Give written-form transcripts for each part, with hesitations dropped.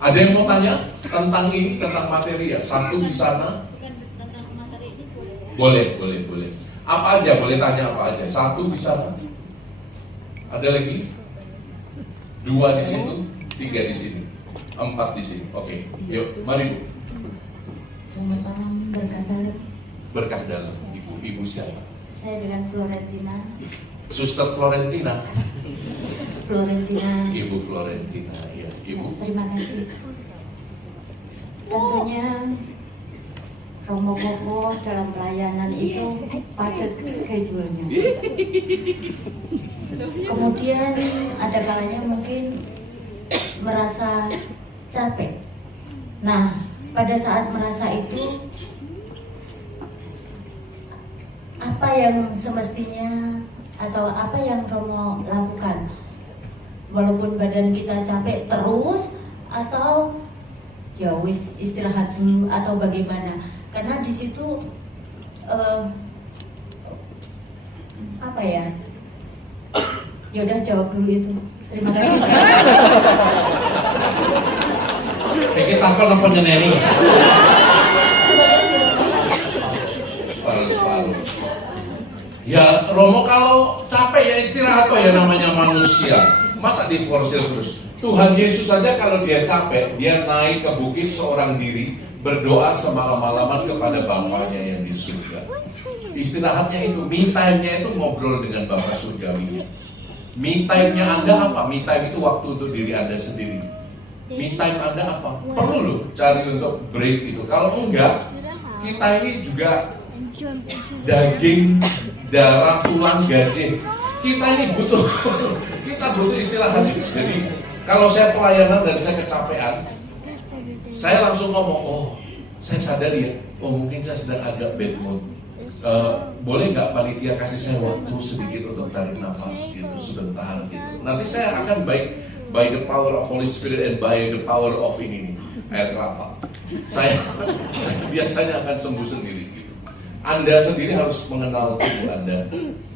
Ada yang mau tanya tentang ini, tentang materi ya? Satu di sana? Tentang materi ini Boleh. Apa aja, boleh tanya apa aja. Satu di sana. Ada lagi? 2 di situ, 3 di sini, 4 di sini. Oke, yuk, mari Bu. Selamat malam, berkah dalam. Berkah dalam. Ibu siapa? Saya dengan Florentina. Suster Florentina. Florentina. Ibu Florentina, ya. Ibu. Terima kasih. Tentunya Romo Koko dalam pelayanan itu padat schedule-nya. Kemudian ada kalanya mungkin merasa capek. Nah, pada saat merasa itu, apa yang semestinya atau apa yang Romo lakukan? Walaupun badan kita capek terus, atau ya wis istirahat dulu, atau bagaimana? Karena di situ apa ya? Ya udah, jawab dulu itu. Terima kasih. Kita apa penyeneni? Separuh. Ya Romo, kalau capek ya istirahat, ya namanya manusia. Masa diforsir terus? Tuhan Yesus saja kalau dia capek, dia naik ke bukit seorang diri, berdoa semalam-malaman kepada Bapaknya yang di surga. Istirahatnya itu, me time-nya itu ngobrol dengan Bapa surgawinya. Me time-nya Anda apa? Me time itu waktu untuk diri Anda sendiri. Me time Anda apa? Perlu loh cari untuk break itu. Kalau enggak, kita ini juga daging, darah, tulang, gaji. Kita ini butuh istirahat. Jadi kalau saya pelayanan dan saya kecapean, saya langsung ngomong, oh saya sadar ya, oh mungkin saya sedang agak bad mood. Boleh nggak panitia kasih saya waktu sedikit untuk tarik nafas gitu sebentar gitu. Nanti saya akan baik by the power of Holy Spirit and by the power of ini nih, air kelapa. Saya biasanya akan sembuh sendiri gitu. Anda sendiri harus mengenal tubuh Anda,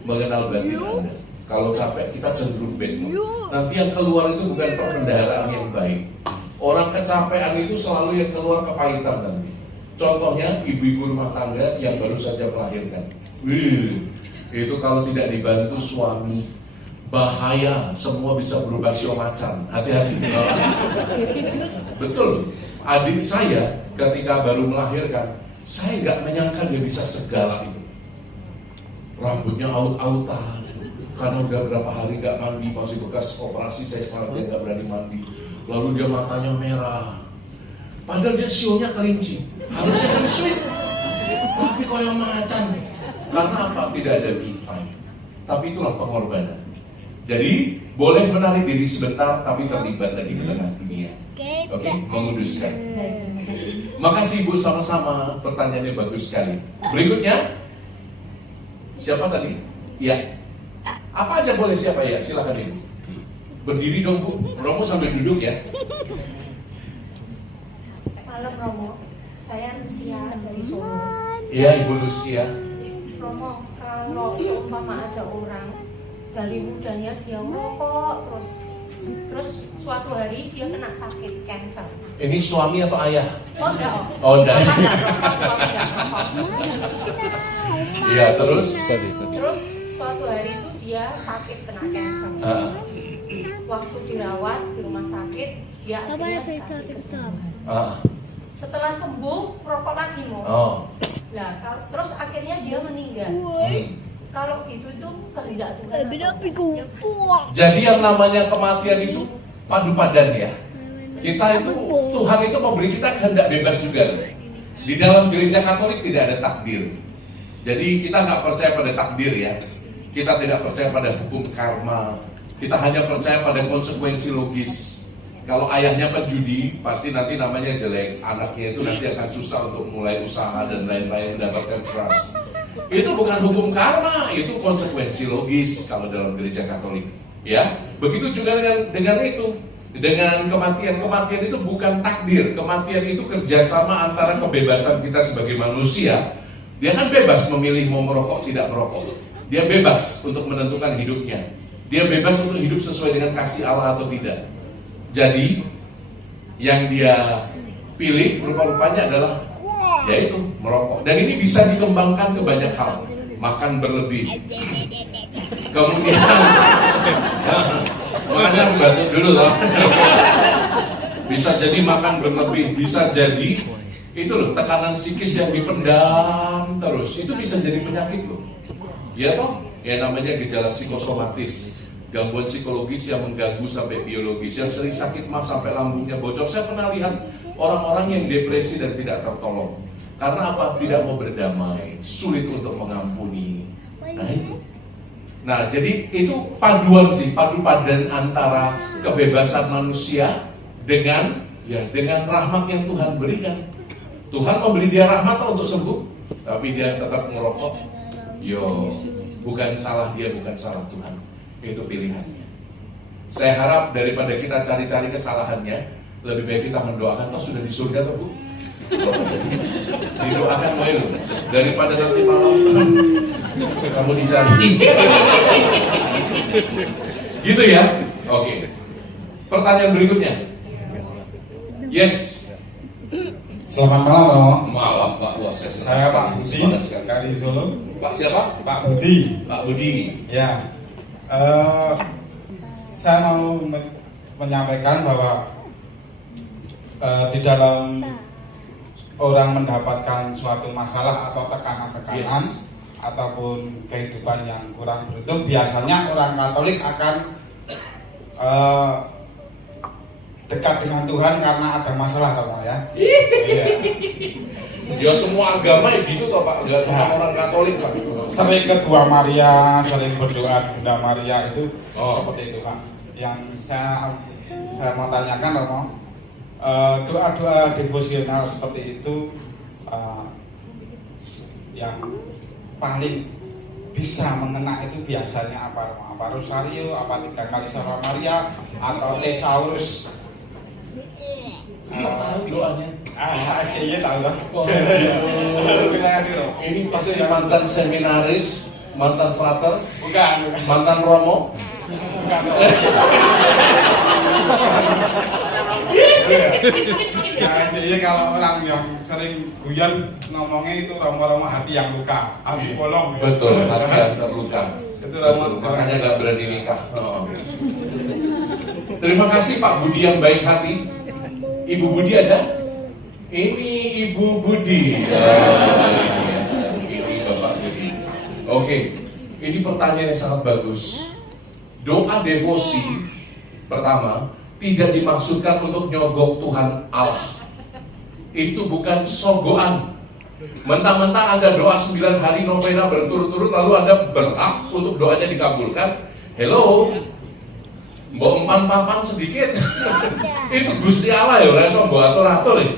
mengenal batin Anda. Kalau capek kita cenderung bad mood. Nanti yang keluar itu bukan perbendaharaan yang baik. Orang kecapean itu selalu yang keluar kepahitan nanti. Contohnya ibu-ibu rumah tangga yang baru saja melahirkan. Itu kalau tidak dibantu suami, bahaya, semua bisa berubah sio macan. Hati-hati. Betul. Adik saya ketika baru melahirkan, saya nggak menyangka dia bisa segala itu. Rambutnya aut-autan, karena udah berapa hari nggak mandi, masih bekas operasi sesar, dia nggak berani mandi. Lalu dia matanya merah, padahal dia sionya kelinci, harusnya kan sweet, tapi koyo macan. Karena apa? Tidak ada me time. Tapi itulah pengorbanan. Jadi boleh menarik diri sebentar, tapi terlibat lagi di tengah dunia. Oke, menguduskan. Makasih Ibu, sama-sama. Pertanyaannya bagus sekali. Berikutnya, siapa tadi? Ya. Apa aja boleh, siapa ya? Silakan Ibu. Berdiri dong Bu. Romo sambil duduk ya. Malam Romo, saya Lucia dari Solo. Iya Ibu Lucia. Romo, kalau seumpama ada orang dari mudanya dia merokok terus suatu hari dia kena sakit cancer. Ini suami atau ayah? Oh enggak. Oh enggak. Suami enggak merokok. Iya, terus Suatu hari itu dia sakit kena cancer. Waktu dirawat di rumah sakit, dia akhirnya dikasih kesembuhan. Setelah sembuh, merokok lagi mau. Nah, terus akhirnya dia meninggal. Kalau gitu itu kehendak Tuhan. Jadi yang namanya kematian itu padu padan ya. Kita itu, Tuhan itu memberi kita kehendak bebas juga. Di dalam gereja Katolik tidak ada takdir. Jadi kita nggak percaya pada takdir ya. Kita tidak percaya pada hukum karma. Kita hanya percaya pada konsekuensi logis. Kalau ayahnya penjudi, pasti nanti namanya jelek. Anaknya itu nanti akan susah untuk mulai usaha dan lain-lain, mendapatkan trust. Itu bukan hukum karma, itu konsekuensi logis kalau dalam gereja Katolik. Ya, begitu juga dengan itu, dengan kematian. Kematian itu bukan takdir. Kematian itu kerjasama antara kebebasan kita sebagai manusia. Dia kan bebas memilih mau merokok tidak merokok. Dia bebas untuk menentukan hidupnya. Dia bebas untuk hidup sesuai dengan kasih Allah atau tidak. Jadi yang dia pilih rupa-rupanya adalah yaitu merokok. Dan ini bisa dikembangkan ke banyak hal. Makan berlebih, kemudian makanya batuk dulu loh. Bisa jadi makan berlebih, bisa jadi itu loh tekanan psikis yang dipendam terus, itu bisa jadi penyakit loh. Ya toh, ya namanya gejala psikosomatis, gangguan psikologis yang mengganggu sampai biologis, yang sering sakit mah sampai lambungnya bocor. Saya pernah lihat orang-orang yang depresi dan tidak tertolong. Karena apa? Tidak mau berdamai, sulit untuk mengampuni. Nah itu. Nah jadi itu paduan sih, padu padan antara kebebasan manusia dengan rahmat yang Tuhan berikan. Tuhan memberi dia rahmat untuk sembuh, tapi dia tetap merokok. Yo, bukan salah dia, bukan salah Tuhan. Itu pilihannya. Saya harap daripada kita cari-cari kesalahannya, lebih baik kita mendoakan. Toh sudah di surga tuh Bu. Didoakan lu daripada nanti malam kamu dicari. Gitu ya. Oke. Pertanyaan berikutnya. Yes. Selamat malam, Romo. Malam Pak. Wah, saya Pak Budi dari Solo. Pak siapa? Pak Budi. Pak Budi. Ya. Saya mau menyampaikan bahwa di dalam orang mendapatkan suatu masalah atau tekanan-tekanan ataupun kehidupan yang kurang beruntung, biasanya orang Katolik akan dekat dengan Tuhan karena ada masalah, Romo ya. Iya. Ya semua agama gitu toh Pak, nggak cuma orang Katolik Pak. Sering ke Gua Maria, sering berdoa Bunda Maria itu seperti itu Pak. Yang saya mau tanyakan, Romo, doa-doa devosional seperti itu yang paling bisa mengena itu biasanya apa? Apa rosario, apa 3 kali Salve Maria, atau Thesaurus? Tahu doanya? Saya tahu lah. Terima kasih Romo. Ini pasti mantan seminaris, mantan frater, Bukan. mantan romo. Bukan. Ya, jadi kalau orang yang sering guyon ngomongnya itu romo-romo hati yang luka, hati bolong. Betul, hati yang terluka. Itu Betul, makanya nggak berani nikah. Terima kasih Pak Budi yang baik hati. Ibu Budi ada? Ini Ibu Budi. Ini Bapak Budi. Oke, ini pertanyaan yang sangat bagus. Doa devosi pertama tidak dimaksudkan untuk nyogok Tuhan Allah. Itu bukan sogokan. Mentang-mentang Anda doa 9 hari novena berturut-turut lalu Anda berhak untuk doanya dikabulkan. Hello, mbok empan-papan sedikit. Itu Gusti Allah ya, rasa mbok atur-atur ya.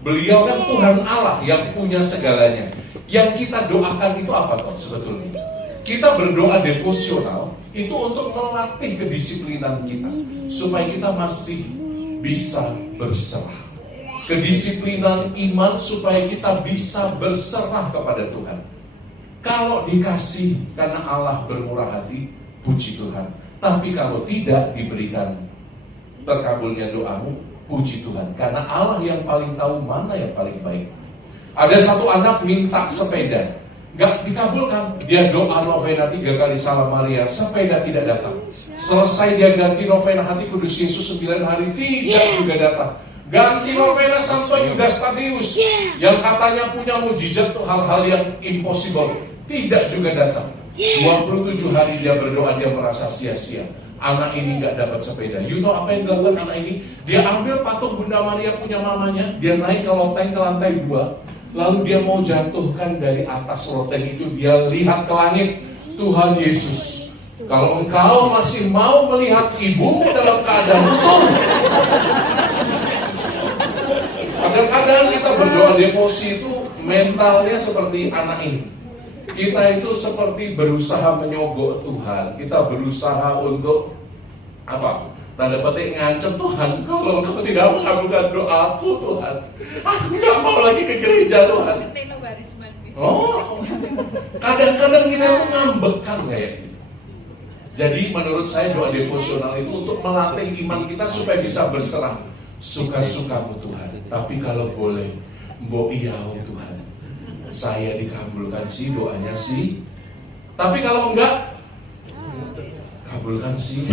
Beliau kan Tuhan Allah yang punya segalanya. Yang kita doakan itu apa toh sebetulnya? Kita berdoa devosional itu untuk melatih kedisiplinan kita supaya kita masih bisa berserah. Kedisiplinan iman supaya kita bisa berserah kepada Tuhan. Kalau dikasih karena Allah bermurah hati, puji Tuhan. Tapi kalau tidak diberikan terkabulnya doamu, puji Tuhan. Karena Allah yang paling tahu mana yang paling baik. Ada satu anak minta sepeda, gak dikabulkan. Dia doa novena 3 kali Salve Maria, sepeda tidak datang. Selesai dia ganti novena Hati Kudus Yesus 9 hari, tidak juga datang. Ganti novena Santo Yudas Tadius yang katanya punya mujizat, hal-hal yang impossible, tidak juga datang. 27 hari dia berdoa, dia merasa sia-sia. Anak ini gak dapat sepeda. You know apa yang dilakukan anak ini? Dia ambil patung Bunda Maria punya mamanya, dia naik ke loteng ke lantai 2. Lalu dia mau jatuhkan dari atas loteng itu. Dia lihat ke langit, Tuhan Yesus, kalau engkau masih mau melihat ibumu dalam keadaan utuh. Kadang-kadang kita berdoa devosi itu mentalnya seperti anak ini. Kita itu seperti berusaha menyogok Tuhan. Kita berusaha untuk apa? Tanda petik ngancam Tuhan. Kalau engkau tidak mengabulkan doaku Tuhan, aku nggak mau lagi ke gereja Tuhan. Oh, kadang-kadang kita itu ngambekan kayak gitu. Jadi menurut saya doa devosional itu untuk melatih iman kita supaya bisa berserah. suka-sukamu Tuhan. Tapi kalau boleh, mbok iyao Tuhan, saya dikabulkan sih doanya sih. Tapi kalau enggak, kabulkan sih.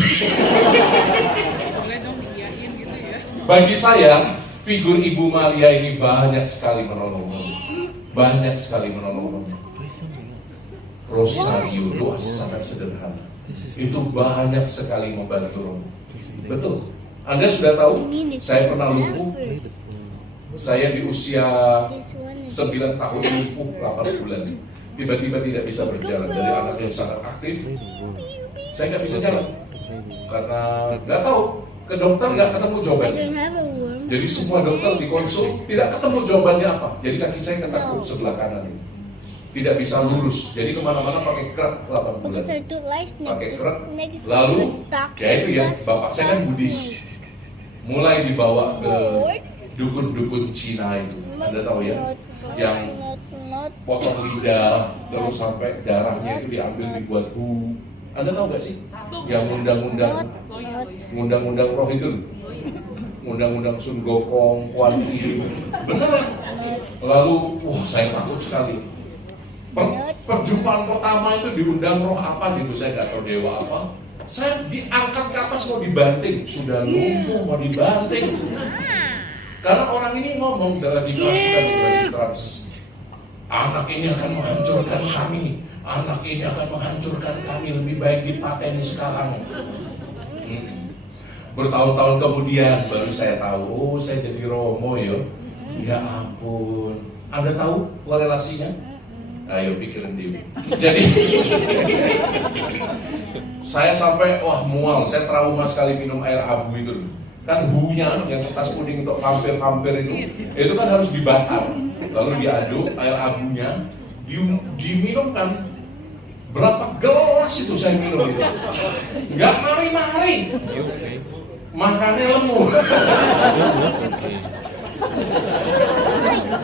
Bagi saya, figur Ibu Maria ini banyak sekali menolong. Banyak sekali menolong. Rosario, doa sangat sederhana. Itu banyak sekali membantu Romo. Betul. Anda sudah tahu, saya pernah lumpuh. Saya di usia 9 tahun lumpuh 8 bulan. Tiba-tiba tidak bisa berjalan. Dari anak yang sangat aktif, saya nggak bisa jalan. Karena nggak tahu, ke dokter nggak ketemu jawabannya. Jadi semua dokter di konsul tidak ketemu jawabannya apa. Jadi kaki saya ketekuk sebelah kanan ini. Tidak bisa lurus, jadi kemana-mana pakai krek 8 bulan. Pakai krek, lalu ya itu ya, bapak saya kan Buddhis. Mulai dibawa ke dukun-dukun Cina itu, Anda tahu ya, yang potong lidah, terus sampai darahnya itu diambil dibuat hu. Anda tahu gak sih? Yang undang-undang roh itu, undang-undang Sun Gokong, Kuan Yin, beneran. Lalu, wah saya takut sekali. Perjumpaan pertama itu diundang roh apa gitu, saya nggak tahu dewa apa. Saya diangkat ke atas mau dibanting, sudah lumpuh mau dibanting. Karena orang ini ngomong lagi trans, anak ini akan menghancurkan kami, anak ini akan menghancurkan kami, lebih baik dipateni sekarang. Bertahun-tahun kemudian baru saya tahu, oh saya jadi Romo ya. Ya ampun, Anda tahu korelasinya? Ayo pikirin dulu. Jadi saya sampai wah mual, saya trauma sekali minum air abu itu. Kan hunya yang kertas kuning untuk vampir-vampir itu kan harus dibakar. Lalu diaduk air abunya, diminumkan. Berapa gelas itu saya minum itu? Enggak mari-mari. Makannya lemu.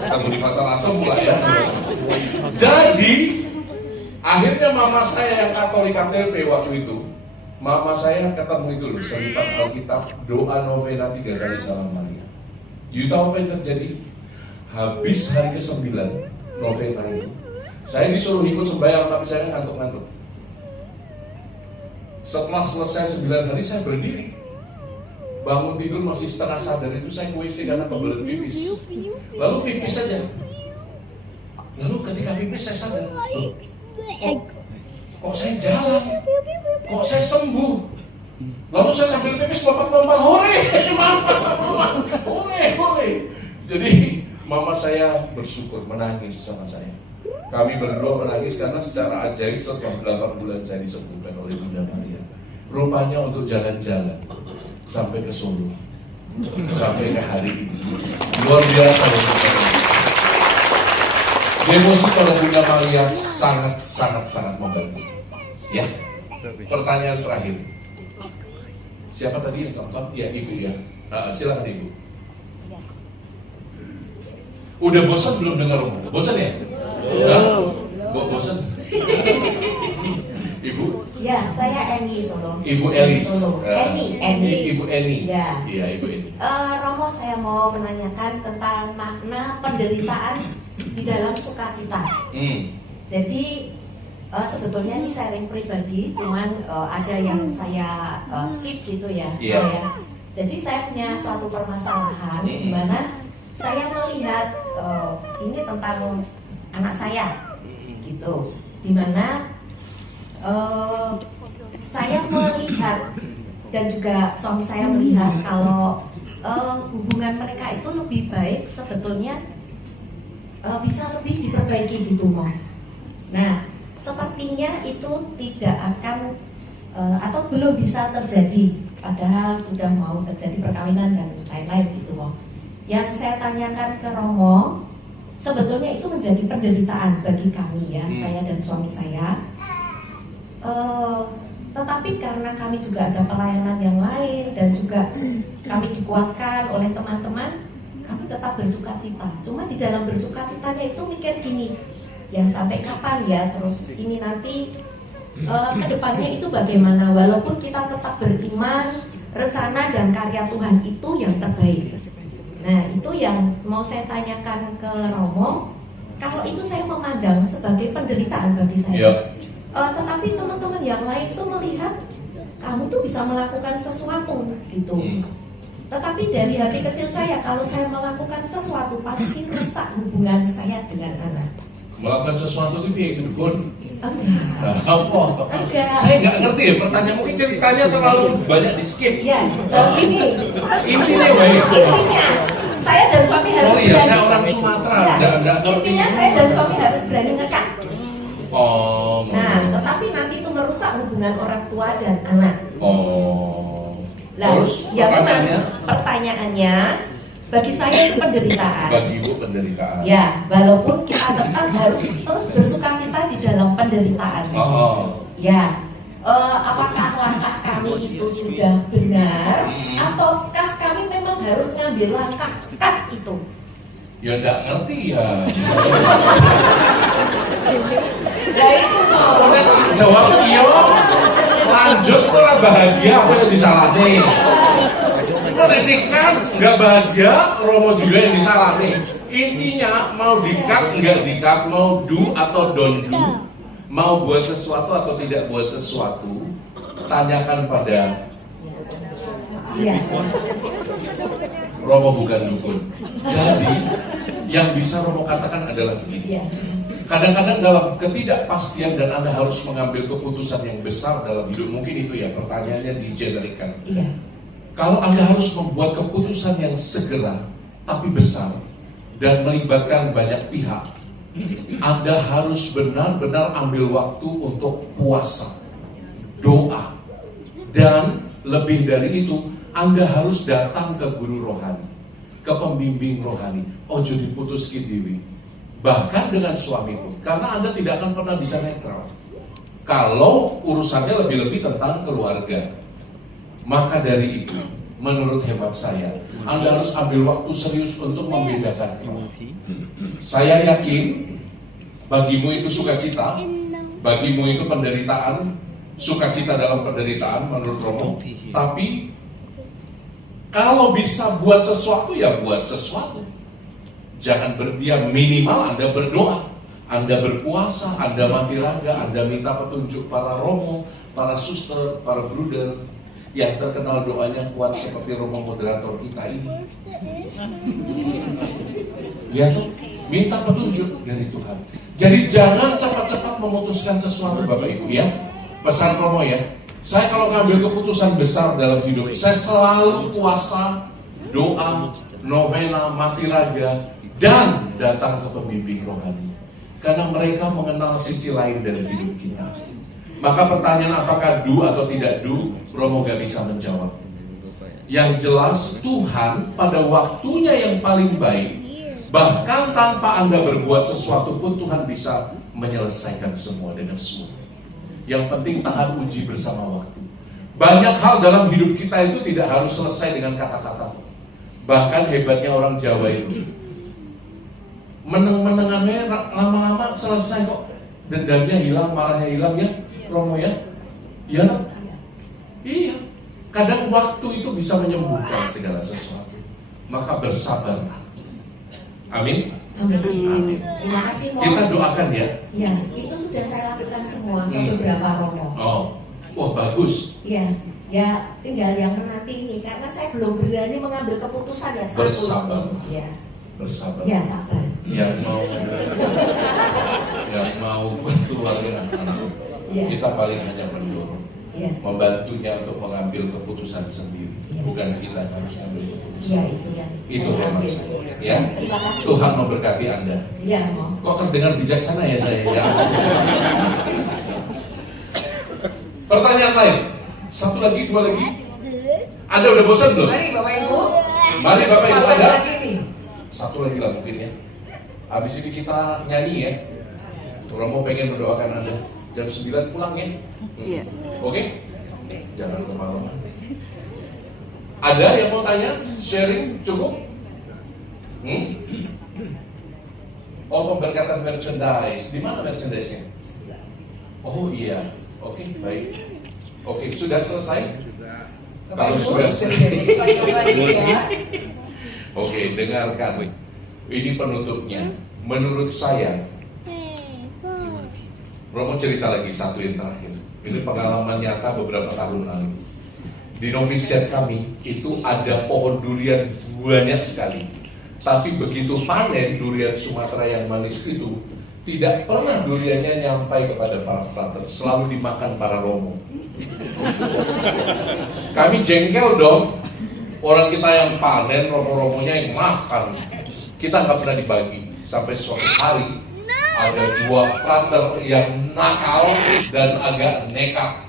Kamu di pasar atom pula ya. Jadi akhirnya mama saya yang Katolik KTP waktu itu, mama saya ketemu itu loh, selipan Alkitab, doa novena 3 kali Salam Maria. You tahu apa yang terjadi? Habis hari ke-9 novena itu, saya disuruh ikut sembahyang tapi saya ngantuk-ngantuk. Setelah selesai 9 hari saya berdiri, bangun tidur masih setengah sadar, itu saya ke WC karena kebelet pipis. Lalu pipis saja. Lalu ketika pipis saya sadar, kok saya jalan, kok saya sembuh. Lalu saya sambil pipis lompat-lompat, hore, mama, hore. Jadi mama saya bersyukur, menangis sama saya. Kami berdua menangis karena secara ajaib setelah 8 bulan saya disembuhkan oleh Bunda Maria. Rupanya untuk jalan-jalan sampai ke Solo, sampai ke hari ini. Luar biasa. Devosi pada Bunda Maria sangat membantu. Ya. Pertanyaan terakhir. Siapa tadi yang keempat? Ya Ibu ya. Silakan Ibu. Udah bosan belum dengar Romo? Bosan ya? Bosan. Ibu? Ya, saya Eni Solo. Ibu Elis. Eni. Ibu Eni. Ya. Iya, Ibu Eni. Romo, saya mau menanyakan tentang makna penderitaan di dalam sukacita. Jadi sebetulnya ini sharing pribadi, cuman ada yang saya skip gitu ya. Yeah. Ya. Jadi saya punya suatu permasalahan di mana saya melihat ini tentang anak saya, gitu. Di mana saya melihat dan juga suami saya melihat kalau hubungan mereka itu lebih baik sebetulnya bisa lebih diperbaiki gitu Mo. Nah, sepertinya itu tidak akan atau belum bisa terjadi, padahal sudah mau terjadi perkawinan dan lain-lain gitu Mo. Yang saya tanyakan ke Romo, sebetulnya itu menjadi penderitaan bagi kami ya, saya dan suami saya. Tetapi karena kami juga ada pelayanan yang lain dan juga kami dikuatkan oleh teman-teman, kami tetap bersuka cita. Cuma di dalam bersuka citanya itu mikir gini, ya sampai kapan ya, terus ini nanti kedepannya itu bagaimana. Walaupun kita tetap beriman, rencana dan karya Tuhan itu yang terbaik. Nah, itu yang mau saya tanyakan ke Romo. Kalau itu saya memandang sebagai penderitaan bagi saya. Yep. Tetapi teman-teman yang lain tuh melihat kamu tuh bisa melakukan sesuatu gitu. Tetapi dari hati kecil saya, kalau saya melakukan sesuatu pasti rusak hubungan saya dengan anak. Melakukan sesuatu itu dia dukun. Enggak. Apa? Enggak. Saya nggak ngerti ya pertanyaan, mungkin ceritanya terlalu banyak di skip. Ya, ini Intinya baik. intinya saya dan suami harus Sorry ya, berani. saya orang Sumatera, Ya, nggak ngerti. intinya saya dan suami harus berani ngekat. Oh. Nah, tetapi nanti itu merusak hubungan orang tua dan anak. Oh. Lah, Terus ya pertanyaannya? pertanyaannya, bagi saya itu penderitaan. Bagi ibu penderitaan. Ya, walaupun kita tetap harus terus bersukacita di dalam penderitaan. Oh. Ya, apakah langkah kami itu sudah benar, ataukah kami memang harus ngambil langkah cut itu? Ya nggak ngerti ya. Nah itu mau. Udah jawab iyo, lanjut tuh lah bahagia, apa yang disalahin? Pendidikan nggak bahagia, Romo juga yang disalahin. Intinya mau di-cut, nggak di-cut, mau do atau don't do, mau buat sesuatu atau tidak buat sesuatu, tanyakan pada Iya. Romo bukan dukun. Jadi yang bisa Romo katakan adalah begini. Iya. Kadang-kadang dalam ketidakpastian dan Anda harus mengambil keputusan yang besar dalam hidup, mungkin itu ya pertanyaannya digenerikan. Iya. Kalau Anda harus membuat keputusan yang segera tapi besar dan melibatkan banyak pihak, Anda harus benar-benar ambil waktu untuk puasa, doa, dan lebih dari itu Anda harus datang ke guru rohani, ke pembimbing rohani. Ojo diputuski dewi. Bahkan dengan suami pun, karena Anda tidak akan pernah bisa netral kalau urusannya lebih-lebih tentang keluarga. Maka dari itu, menurut hemat saya, Anda harus ambil waktu serius untuk membedakan itu. Saya yakin bagimu itu sukacita, bagimu itu penderitaan, sukacita dalam penderitaan menurut Romo. Tapi kalau bisa buat sesuatu, ya buat sesuatu. Jangan berdiam, minimal Anda berdoa, Anda berpuasa, Anda mati raga, Anda minta petunjuk para Romo, para suster, para bruder yang terkenal doanya kuat seperti Romo moderator kita ini. Ya tuh, minta petunjuk dari Tuhan. Jadi jangan cepat-cepat memutuskan sesuatu Bapak Ibu ya. Pesan Romo ya. Saya kalau ngambil keputusan besar dalam hidup, saya selalu puasa, doa, novena, mati raga, dan datang ke pembimbing rohani. Karena mereka mengenal sisi lain dari hidup kita. Maka pertanyaan apakah do atau tidak do, Romo gak bisa menjawab. Yang jelas Tuhan pada waktunya yang paling baik, bahkan tanpa Anda berbuat sesuatu pun Tuhan bisa menyelesaikan semua dengan smooth. Yang penting tahan uji bersama waktu. Banyak hal dalam hidup kita itu tidak harus selesai dengan kata-kata. Bahkan hebatnya orang Jawa itu, meneng-menengannya lama-lama selesai kok. Dendamnya hilang, marahnya hilang ya, Romo ya. Ya, iya. Kadang waktu itu bisa menyembuhkan segala sesuatu. Maka bersabarlah. Amin. Amin. Terima kasih Mo. Kita doakan ya. Ya, itu sudah saya lakukan semua ke beberapa Romo. Oh, wah bagus. Ya, ya tinggal yang menanti ini karena saya belum berani mengambil keputusan yang satu. Bersabar. Ya, Bersabar. ya sabar. Yang mau berkeluar dengan anak, Ya. kita paling hanya mendorong, Ya, membantunya untuk mengambil keputusan sendiri, Ya. bukan kita yang harus ambil keputusan. ya itu ya. Itu Saya hemat ambil. saya. Ya, Terima kasih. Tuhan memberkati Anda. Ya, Mo. Kok terdengar bijaksana ya saya? Ya. Pertanyaan lain, satu lagi, dua lagi. Anda udah bosan belum? Mari Bapak Ibu. Mari Bapak Ibu Kesempatan ada. lagi nih. Satu lagi lah mungkin ya. Habis ini kita nyanyi ya. Romo pengen mendoakan Anda. Jam 9 pulang ya. Iya. Oke? Jangan kemalaman. Ada yang mau tanya? Sharing cukup? Oh, pemberkatan merchandise. Di mana merchandise-nya? Oh iya. Oke, baik. Oke, sudah selesai? Kalau sudah Oke, dengarkan. Ini penutupnya. Menurut saya, Romo cerita lagi satu yang terakhir. Ini pengalaman nyata beberapa tahun lalu. Di novisiat kami itu ada pohon durian banyak sekali. Tapi begitu panen durian Sumatera yang manis itu, tidak pernah duriannya nyampai kepada para frater, selalu dimakan para romo. Kami jengkel dong, orang kita yang panen, romo-romonya yang makan. Kita nggak pernah dibagi. Sampai suatu hari ada 2 frater yang nakal dan agak nekat.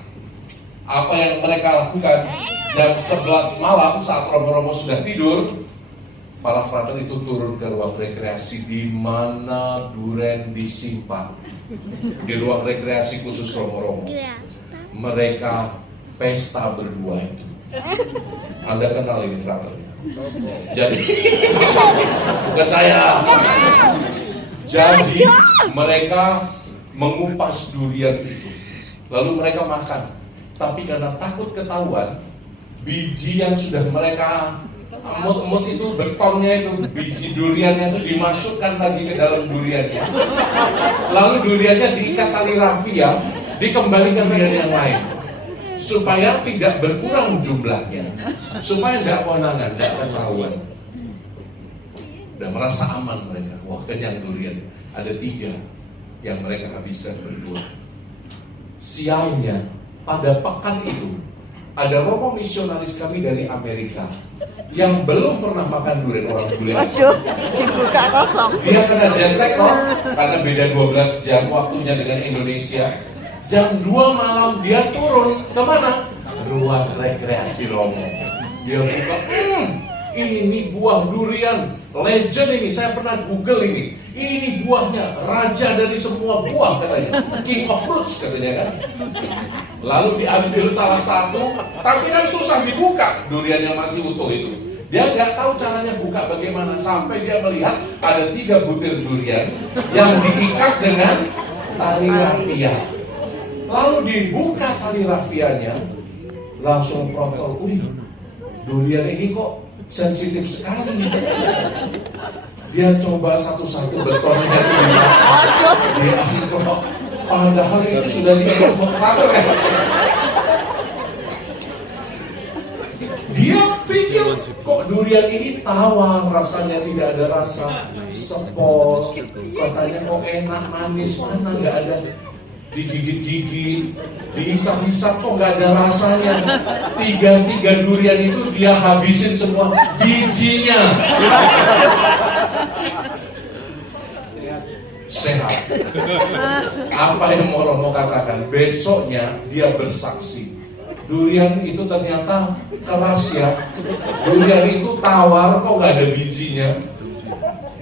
Apa yang mereka lakukan? Jam 11 malam saat romo-romo sudah tidur, para frater itu turun ke ruang rekreasi di mana duren disimpan. Di ruang rekreasi khusus romo-romo. Mereka pesta berdua itu. Anda kenal ini fraternya. Jadi, bukan saya. Jadi mereka mengupas durian itu, lalu mereka makan. Tapi karena takut ketahuan, biji yang sudah mereka emut-emut itu, betonnya itu, biji duriannya itu dimasukkan lagi ke dalam duriannya. Lalu duriannya diikat tali rafia, dikembalikan dengan yang lain, supaya tidak berkurang jumlahnya, supaya tidak konangan, tidak ketahuan. Udah merasa aman mereka, wah kenyang durian. Ada 3 yang mereka habiskan berdua. Sialnya, pada pekan itu ada romo misionaris kami dari Amerika yang belum pernah makan durian, orang bule. Dibuka kosong. Dia kena jet lag loh, karena beda 12 jam waktunya dengan Indonesia. Jam 2 malam dia turun kemana? Ruang rekreasi romo. Dia buka, ini buah durian legend ini, saya pernah Google ini. Ini buahnya raja dari semua buah katanya, king of fruits katanya kan. Lalu diambil salah satu, tapi kan susah dibuka, duriannya masih utuh itu. Dia nggak tahu caranya buka bagaimana, sampai dia melihat ada 3 butir durian yang diikat dengan tali rafia. Lalu dibuka tali rafianya, langsung protol, durian ini kok sensitif sekali. Dia coba satu-satu betonnya diangkut, padahal itu sudah diangkut. Dia pikir kok durian ini tawar, rasanya tidak ada rasa, sepol, katanya kok enak, manis, mana nggak ada. Digigit-gigit, dihisap-hisap kok nggak ada rasanya. 3 durian itu dia habisin semua bijinya. Sehat. Apa yang mau Romo katakan? Besoknya dia bersaksi. Durian itu ternyata keras ya. Durian itu tawar kok nggak ada bijinya.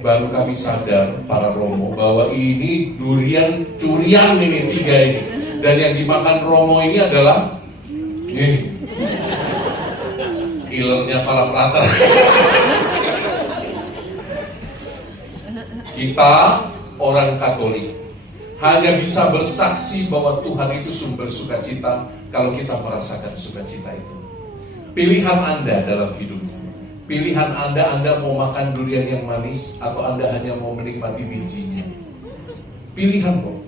Baru kami sadar para romo bahwa ini durian curian ini 3 ini. Dan yang dimakan romo ini adalah ini killernya para frater. Kita orang Katolik hanya bisa bersaksi bahwa Tuhan itu sumber sukacita kalau kita merasakan sukacita itu. Pilihan Anda dalam hidup. Pilihan Anda mau makan durian yang manis atau Anda hanya mau menikmati bijinya. Pilihan kok.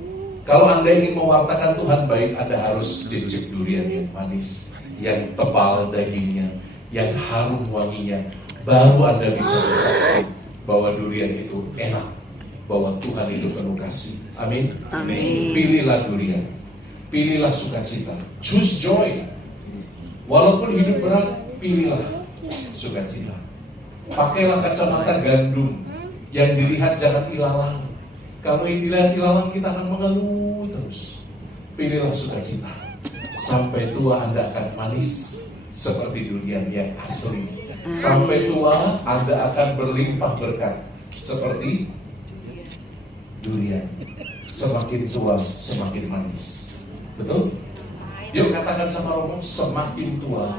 Kalau Anda ingin mewartakan Tuhan baik, Anda harus cicip durian yang manis, yang tebal dagingnya, yang harum wanginya. Baru Anda bisa bersaksi bahwa durian itu enak, bahwa Tuhan itu penuh kasih. Amin. Amin. Pilihlah durian, pilihlah sukacita. Choose joy. Walaupun hidup berat, pilihlah sukacita. Pakailah kacamata gandum yang dilihat jangan ilalang. Kalau yang dilihat ilalang kita akan mengeluh terus. Pilihlah sukacita. Sampai tua Anda akan manis seperti durian yang asli. Sampai tua Anda akan berlimpah berkat seperti durian. Semakin tua semakin manis. Betul? Yuk katakan sama Romo, semakin tua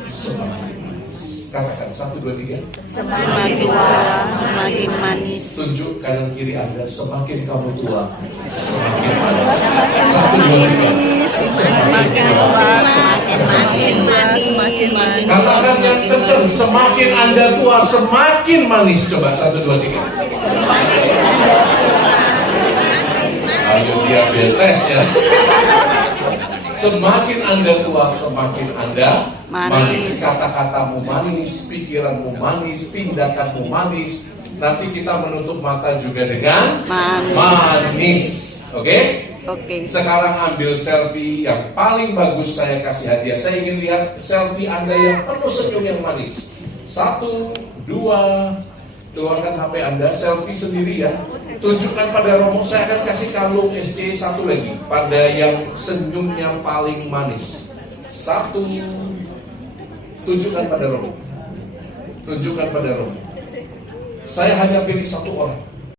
semakin manis. Katakan 1, 2, 3. Semakin tua, semakin Semakin manis. Tunjuk kanan kiri Anda, semakin kamu tua, semakin manis. 1, 2, 3. Semakin tua, semakin manis. Semakin manis. Katakan yang kencang, semakin Anda tua, semakin manis. Coba 1, 2, 3. Ayo diabetes ya. Semakin Anda tua, semakin Anda manis. Kata-katamu manis, pikiranmu manis, tindakanmu manis. Nanti kita menutup mata juga dengan manis. Oke? Oke. Sekarang ambil selfie yang paling bagus, saya kasih hadiah. Saya ingin lihat selfie Anda yang penuh senyum yang manis. 1, 2. Keluarkan HP Anda, selfie sendiri ya. Tunjukkan pada Romo, saya akan kasih kalung SC 1 lagi pada yang senyumnya paling manis. 1. Tunjukkan pada Romo. Tunjukkan pada Romo. Saya hanya pilih 1 orang.